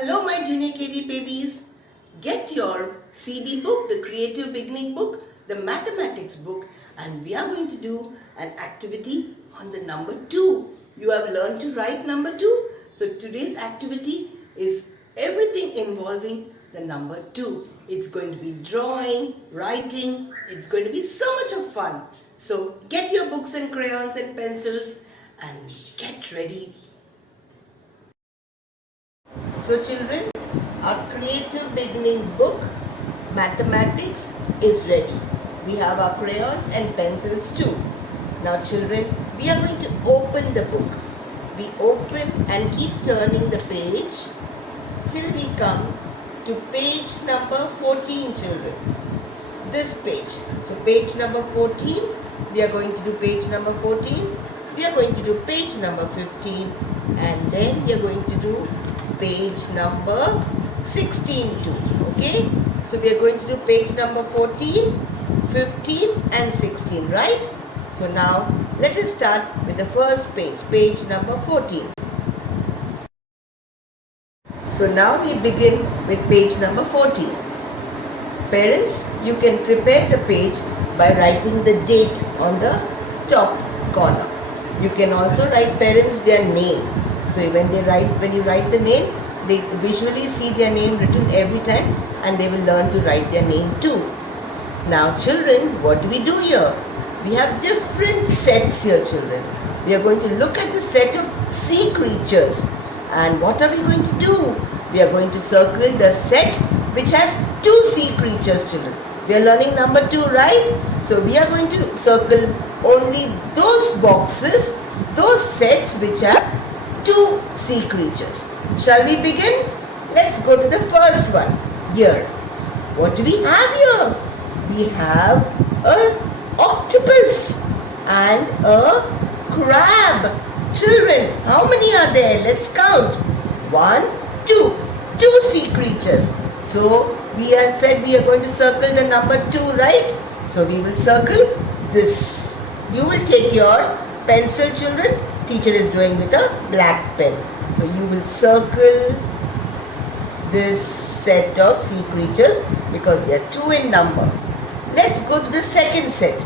Hello my junior KG babies. Get your CD book, the Creative Beginning book, the Mathematics book, and we are going to do an activity on the number 2. You have learned to write number 2. So today's activity is everything involving the number 2. It's going to be drawing, writing. It's going to be so much of fun. So get your books and crayons and pencils and get ready. So children, our Creative Beginnings book, Mathematics, is ready. We have our crayons and pencils too. Now children, we are going to open the book. We open and keep turning the page till we come to page number 14, children. This page. So page number 14, we are going to do page number 14. We are going to do page number 15 and then we are going to do page number 16 too. Okay, so we are going to do page number 14, 15 and 16, right? So now let us start with the first page, page number 14. So now we begin with page number 14. Parents, you can prepare the page by writing the date on the top corner. You can also write parents their name. So when you write the name, they visually see their name written every time and they will learn to write their name too. Now children, what do we do here? We have different sets here, children. We are going to look at the set of sea creatures. And what are we going to do? We are going to circle the set which has 2 sea creatures, children. We are learning number 2, right? So we are going to circle only those boxes, those sets which are 2 sea creatures. Shall we begin? Let's go to the first one here. What do we have here? We have an octopus and a crab. Children, how many are there? Let's count. 1, 2. 2 sea creatures. So we have said we are going to circle the number 2, right? So we will circle this. You will take your pencil, children. Teacher is doing with a black pen. So you will circle this set of sea creatures because they are 2 in number. Let's go to the second set.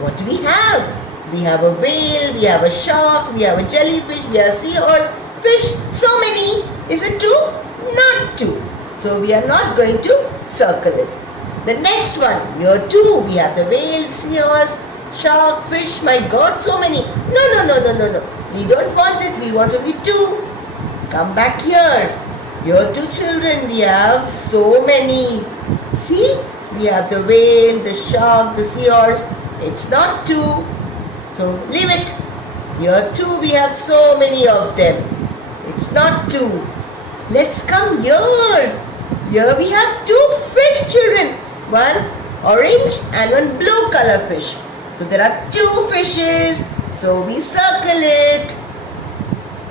What do we have? We have a whale, we have a shark, we have a jellyfish, we have a seahorse, fish. So many. Is it 2? Not 2. So we are not going to circle it. The next one, here too, we have the whale, seahorse, shark, fish. My God, so many. No. We don't want it. We want only 2. Come back here. Here too, children, we have so many. See, we have the whale, the shark, the seahorse. It's not 2. So leave it. Here too, we have so many of them. It's not 2. Let's come here. Here we have 2 fish, children. One orange and one blue color fish. So there are 2 fishes. So we circle it.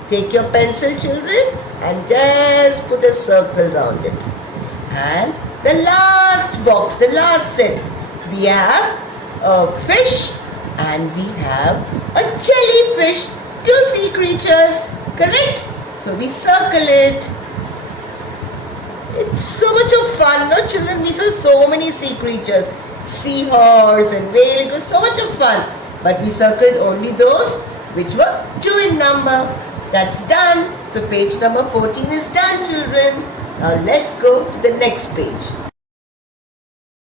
Take your pencil, children, and just put a circle around it. And the last box, the last set, we have a fish and we have a jellyfish. 2 sea creatures, correct? So we circle it. It's so much of fun, no children? We saw so many sea creatures. Seahorse and whale. It was so much of fun. But we circled only those which were 2 in number. That's done. So page number 14 is done, children. Now let's go to the next page.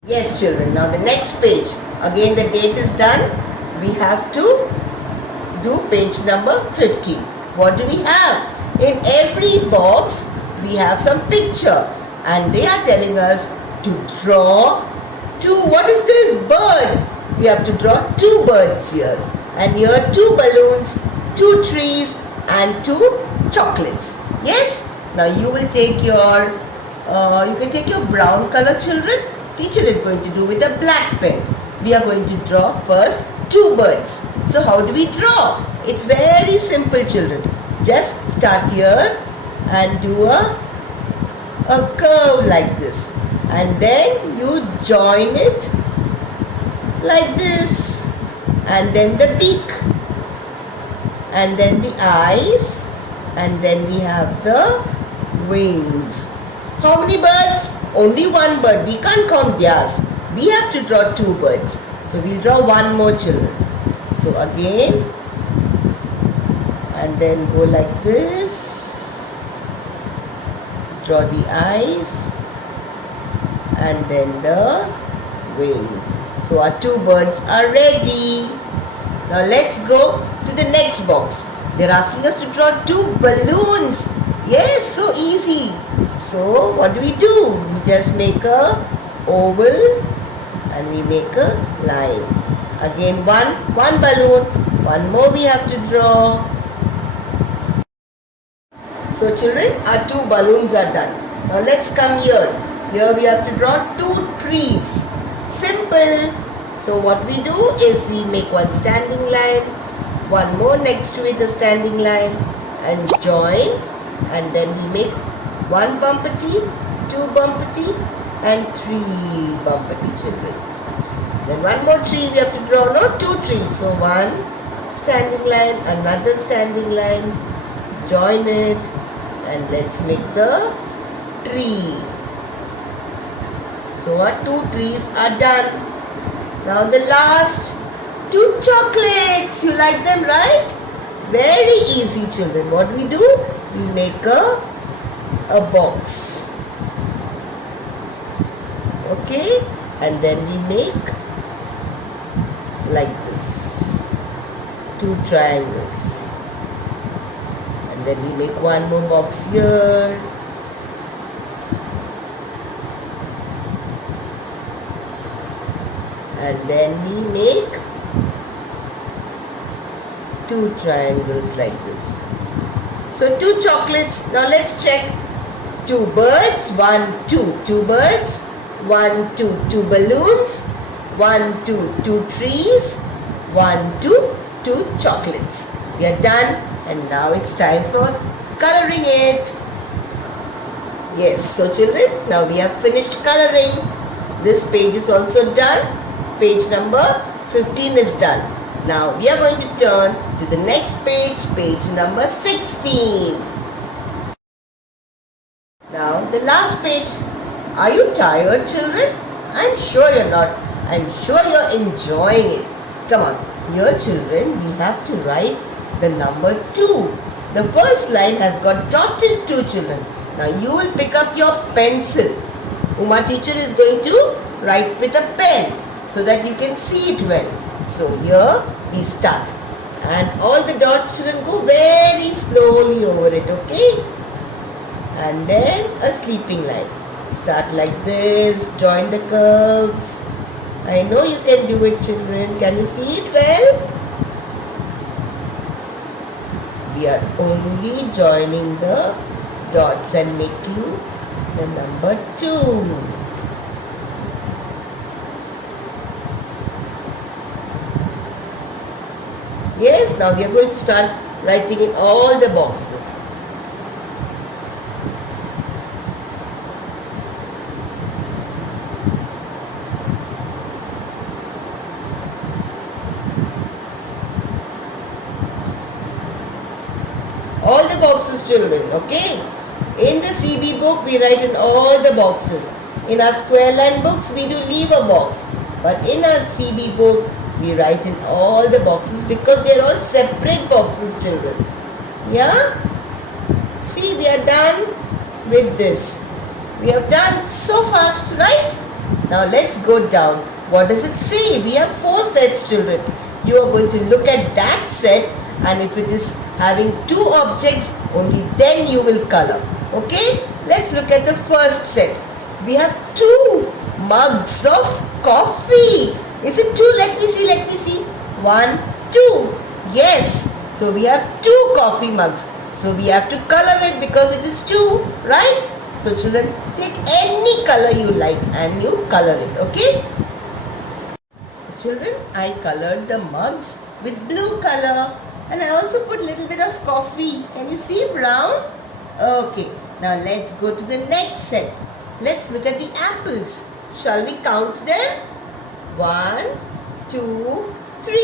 Yes, children. Now the next page. Again the date is done. We have to do page number 15. What do we have? In every box we have some picture and they are telling us to draw 2. What is this? Bird. We have to draw 2 birds here. And here 2 balloons, 2 trees and 2 chocolates. Yes? Now you will take your, you can take your brown color, children. Teacher is going to do with a black pen. We are going to draw first 2 birds. So how do we draw? It's very simple, children. Just start here and do a curve like this. And then you join it like this. And then the beak. And then the eyes. And then we have the wings. How many birds? Only one bird. We can't count theirs. We have to draw two birds. So we'll draw one more, children. So again, and then go like this. Draw the eyes and then the wing. So our two birds are ready. Now let's go to the next box. They're asking us to draw two balloons. Yes, so easy. So what do? We just make a oval and we make a line. Again one balloon. One more we have to draw. So children, our two balloons are done. Now let's come here. Here we have to draw two trees. Simple. So what we do is we make one standing line, one more next to it a standing line, and join, and then we make one bumpety, two bumpety, and three bumpety, children. Then one more tree we have to draw, no, two trees. So one standing line, another standing line, join it, and let's make the tree. So our two trees are done. Now the last two chocolates. You like them, right? Very easy, children. What we do? We make a box. Okay? And then we make like this. Two triangles. And then we make one more box here. And then we make two triangles like this. So two chocolates. Now let's check. Two birds, one, two. Two birds, one, two. Two balloons, one, two. Two trees, one, two chocolates. We are done, and now it's time for coloring it. Yes, so children, now we have finished coloring. This page is also done. Page number 15 is done. Now we are going to turn to the next page, page number 16. Now the last page. Are you tired, children? I'm sure you're not. I'm sure you're enjoying it. Come on, here children, we have to write the number 2. The first line has got dotted 2, children. Now you will pick up your pencil. Uma teacher is going to write with a pen, so that you can see it well. So here we start. And all the dots, children, go very slowly over it, okay? And then a sleeping line. Start like this, join the curves. I know you can do it, children. Can you see it well? We are only joining the dots and making the number 2. Yes, now we are going to start writing in all the boxes. All the boxes, children, okay? In the CB book, we write in all the boxes. In our square line books, we do leave a box. But in our CB book, we write in all the boxes because they are all separate boxes, children. Yeah? See, we are done with this. We have done so fast, right? Now let's go down. What does it say? We have 4 sets, children. You are going to look at that set, and if it is having 2 objects, only then you will color. Okay? Let's look at the first set. We have 2 mugs of coffee. Is it 2? Let me see. 1, 2. Yes. So we have 2 coffee mugs. So we have to color it because it is 2, right? So children, take any color you like and you color it, okay? So children, I colored the mugs with blue color, and I also put a little bit of coffee. Can you see brown? Okay. Now let's go to the next set. Let's look at the apples. Shall we count them? 1, 2, 3.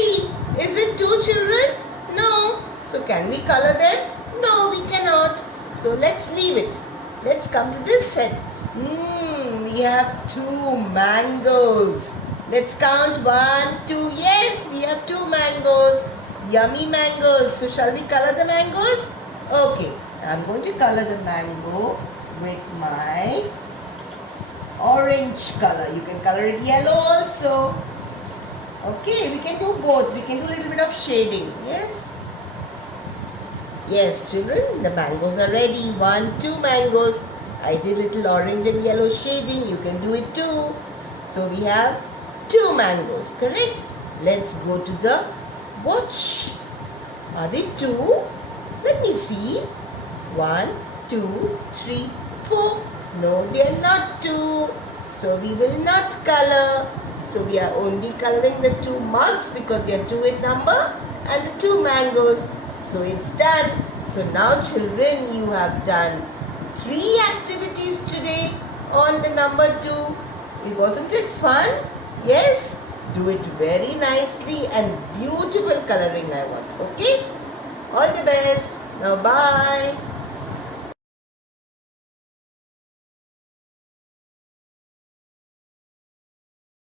Is it 2, children? No. So can we color them? No, we cannot. So let's leave it. Let's come to this set. We have 2 mangoes. Let's count 1, 2. Yes, we have 2 mangoes. Yummy mangoes. So shall we color the mangoes? Okay, I'm going to color the mango with my orange color. You can color it yellow also. Okay, we can do both. We can do a little bit of shading. Yes? Yes, children, the mangoes are ready. 1, 2 mangoes. I did little orange and yellow shading. You can do it too. So we have 2 mangoes, correct? Let's go to the watch. Are they 2? Let me see. 1, 2, 3, 4. No, they are not 2. So we will not color. So we are only coloring the 2 mugs because they are 2 in number and the 2 mangoes. So it's done. So now children, you have done 3 activities today on the number 2. Wasn't it fun? Yes? Do it very nicely and beautiful coloring I want. Okay? All the best. Now bye.